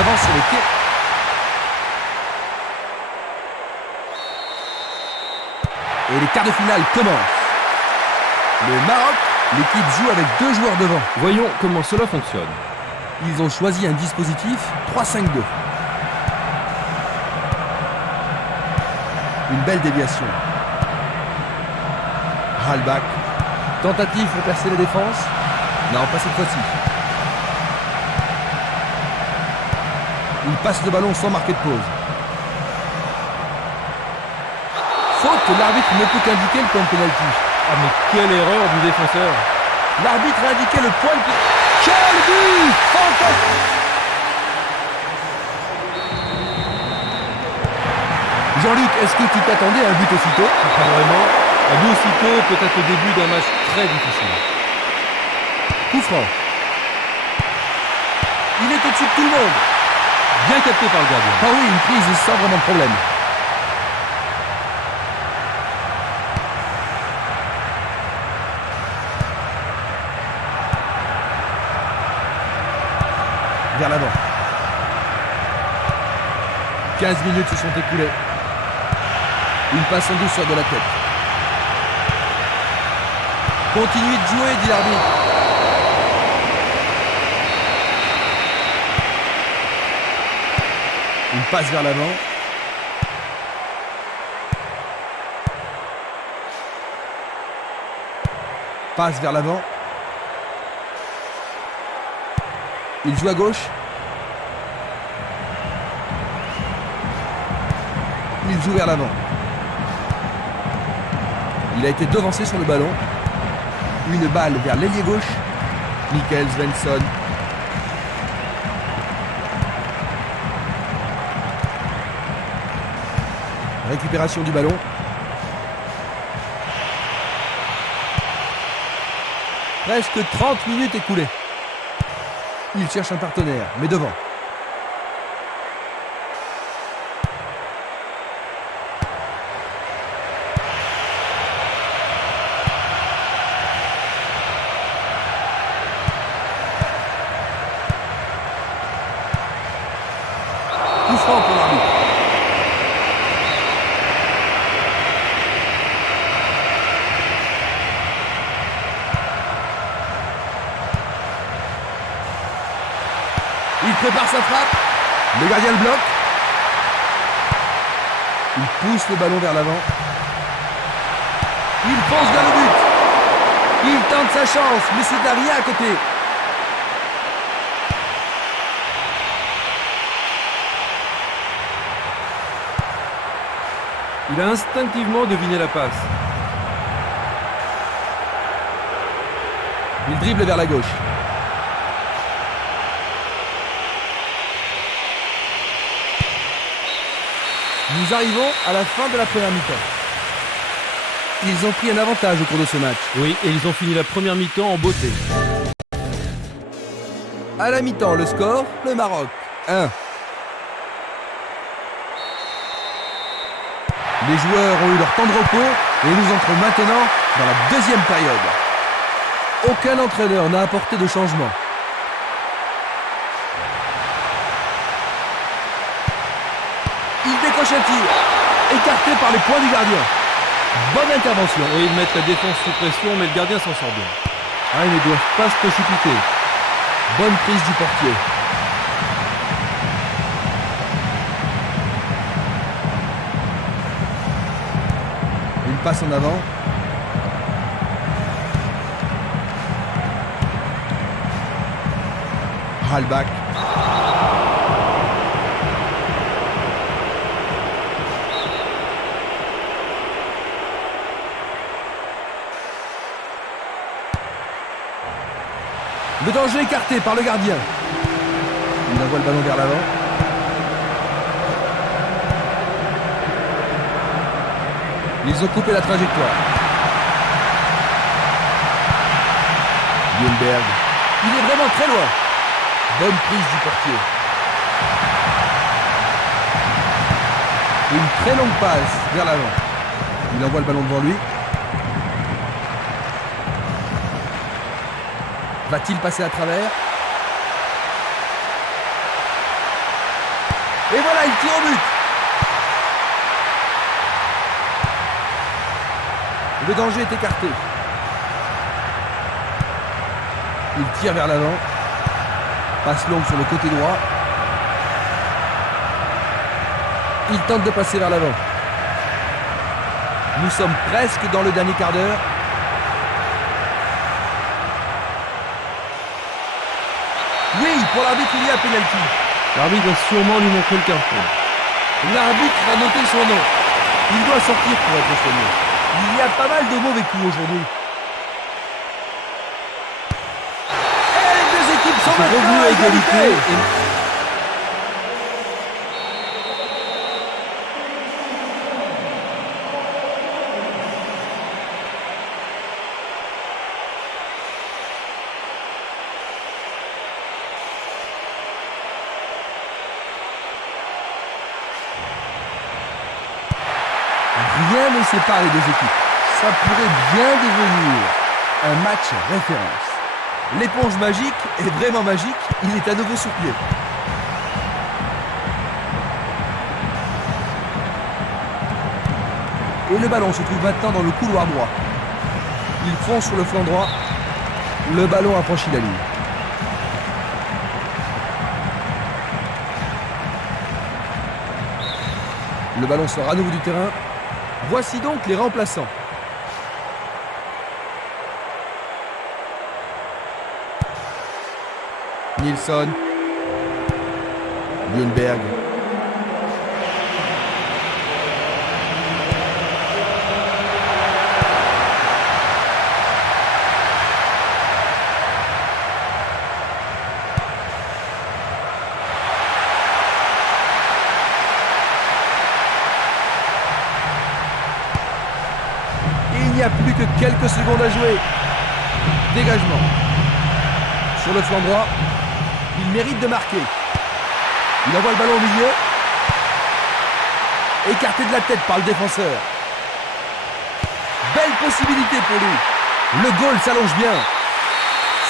s'avance sur le tir. Et les quarts de finale commencent. Le Maroc, l'équipe joue avec 2 joueurs devant. Voyons comment cela fonctionne. Ils ont choisi un dispositif 3-5-2. Une belle déviation. Halbach. Tentative pour percer la défense. Non, pas cette fois-ci. Il passe le ballon sans marquer de pause. Faute que l'arbitre ne peut qu'indiquer le point de pénalty. Ah mais quelle erreur du défenseur. L'arbitre a indiqué le point de pénalty. Quel but fantastique! Jean-Luc, est-ce que tu t'attendais à un but aussitôt? Pas vraiment. Un but aussitôt, peut-être au début d'un match très difficile. Coup franc. Il est au-dessus de tout le monde. Bien capté par le gardien. Ah oui, une prise sans vraiment de problème. Vers l'avant. 15 minutes se sont écoulées. Une passe en douceur de la tête. Continuez de jouer, dit l'arbitre. Une passe vers l'avant. Passe vers l'avant. Il joue à gauche. Il joue vers l'avant. Il a été devancé sur le ballon. Une balle vers l'ailier gauche. Mikkel Svensson. Récupération du ballon. Presque 30 minutes écoulées. Il cherche un partenaire, mais devant. Coup franc pour l'arbitre. Il prépare sa frappe. Le gardien le bloque. Il pousse le ballon vers l'avant. Il fonce vers le but. Il tente sa chance, mais c'est rien à côté. Il a instinctivement deviné la passe. Il dribble vers la gauche. Nous arrivons à la fin de la première mi-temps. Ils ont pris un avantage au cours de ce match. Oui, et ils ont fini la première mi-temps en beauté. À la mi-temps, le score, le Maroc, 1. Les joueurs ont eu leur temps de repos et nous entrons maintenant dans la deuxième période. Aucun entraîneur n'a apporté de changement. Il décoche un tir, écarté par les poings du gardien. Bonne intervention. Oui, ils mettent la défense sous pression, mais le gardien s'en sort bien. Ah, ils ne doivent pas se précipiter. Bonne prise du portier. Une passe en avant. Halbach. Le danger écarté par le gardien. Il envoie le ballon vers l'avant. Ils ont coupé la trajectoire. Ljungberg. Il est vraiment très loin. Bonne prise du portier. Une très longue passe vers l'avant. Il envoie le ballon devant lui. Va-t-il passer à travers? Et voilà, il tire au but. Le danger est écarté. Il tire vers l'avant. Passe longue sur le côté droit. Il tente de passer vers l'avant. Nous sommes presque dans le dernier quart d'heure. Oui, pour l'arbitre, il y a pénalty. L'arbitre va sûrement lui montrer le carton. L'arbitre a noté son nom. Il doit sortir pour être soigné. Il y a pas mal de mauvais coups aujourd'hui. Et les deux équipes sont maintenant à égalité. Rien ne sépare les deux équipes. Ça pourrait bien devenir un match référence. L'éponge magique est vraiment magique. Il est à nouveau sur pied. Et le ballon se trouve maintenant dans le couloir droit. Il fonce sur le flanc droit. Le ballon a franchi la ligne. Le ballon sort à nouveau du terrain. Voici donc les remplaçants. Nilsson. Ljungberg. Il n'y a plus que quelques secondes à jouer. Dégagement. Sur le flanc droit, il mérite de marquer. Il envoie le ballon au milieu. Écarté de la tête par le défenseur. Belle possibilité pour lui. Le goal s'allonge bien.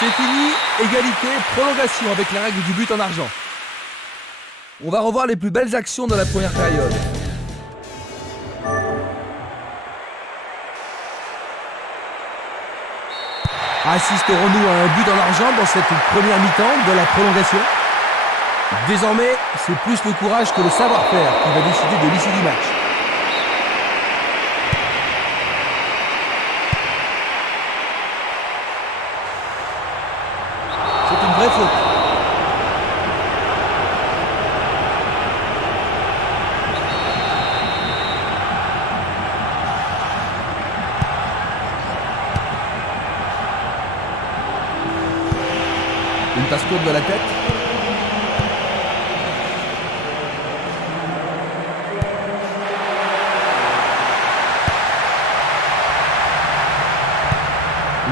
C'est fini, égalité, prolongation avec la règle du but en argent. On va revoir les plus belles actions de la première période. Assisterons-nous à un but en argent dans cette première mi-temps de la prolongation? Désormais, c'est plus le courage que le savoir-faire qui va décider de l'issue du match. C'est une vraie faute. Une passe courte de la tête.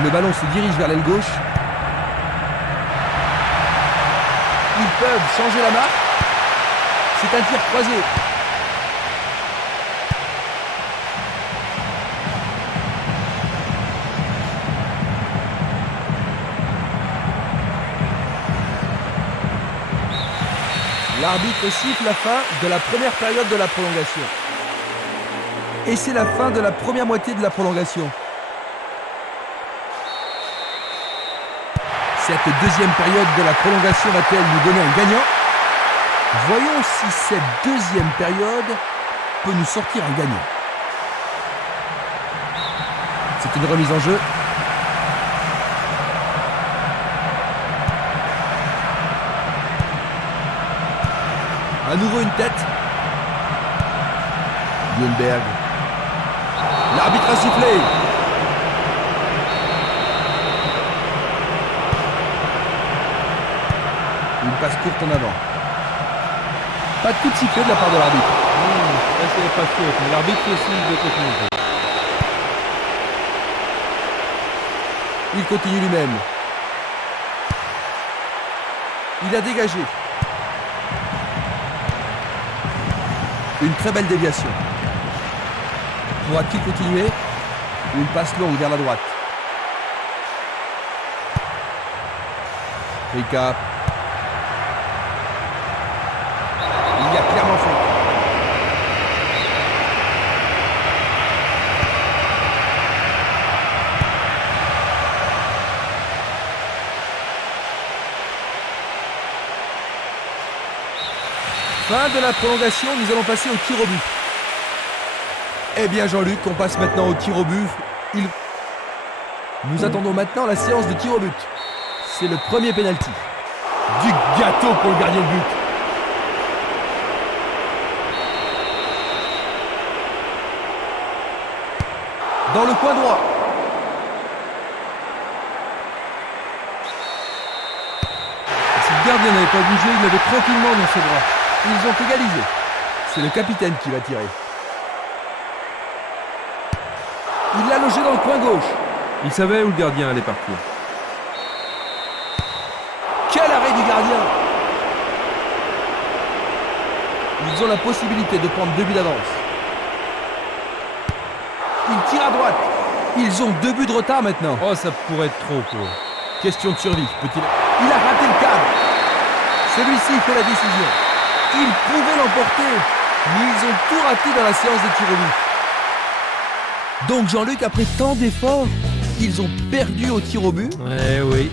Le ballon se dirige vers l'aile gauche. Ils peuvent changer la marque. C'est un tir croisé. L'arbitre siffle la fin de la première période de la prolongation. Et c'est la fin de la première moitié de la prolongation. Cette deuxième période de la prolongation va-t-elle nous donner un gagnant? Voyons si cette deuxième période peut nous sortir un gagnant. C'est une remise en jeu. À nouveau une tête. Ljungberg. L'arbitre a sifflé. Une passe courte en avant. Pas de coup de sifflet de la part de l'arbitre. Là, c'est pas faute, mais l'arbitre fait signe de continuer. Il continue lui-même. Il a dégagé. Une très belle déviation. Pourra-t-il continuer? Une passe longue vers la droite. Rika. Il y a clairement Fin de la prolongation, nous allons passer au tir au but. Eh bien Jean-Luc, on passe maintenant au tir au but. Nous attendons maintenant la séance de tir au but. C'est le premier pénalty. Du gâteau pour le gardien de but. Dans le coin droit. Si le gardien n'avait pas bougé, il l'avait tranquillement dans ses bras. Ils ont égalisé. C'est le capitaine qui va tirer. Il l'a logé dans le coin gauche. Il savait où le gardien allait partir. Quel arrêt du gardien! Ils ont la possibilité de prendre 2 buts d'avance. Ils tirent à droite. Ils ont 2 buts de retard maintenant. Oh, ça pourrait être trop pour eux. Question de survie, peut-il... Il a raté le cadre. Celui-ci fait la décision. Ils pouvaient l'emporter, mais ils ont tout raté dans la séance de tir au but. Donc Jean-Luc, après tant d'efforts, ils ont perdu au tir au but. Eh oui.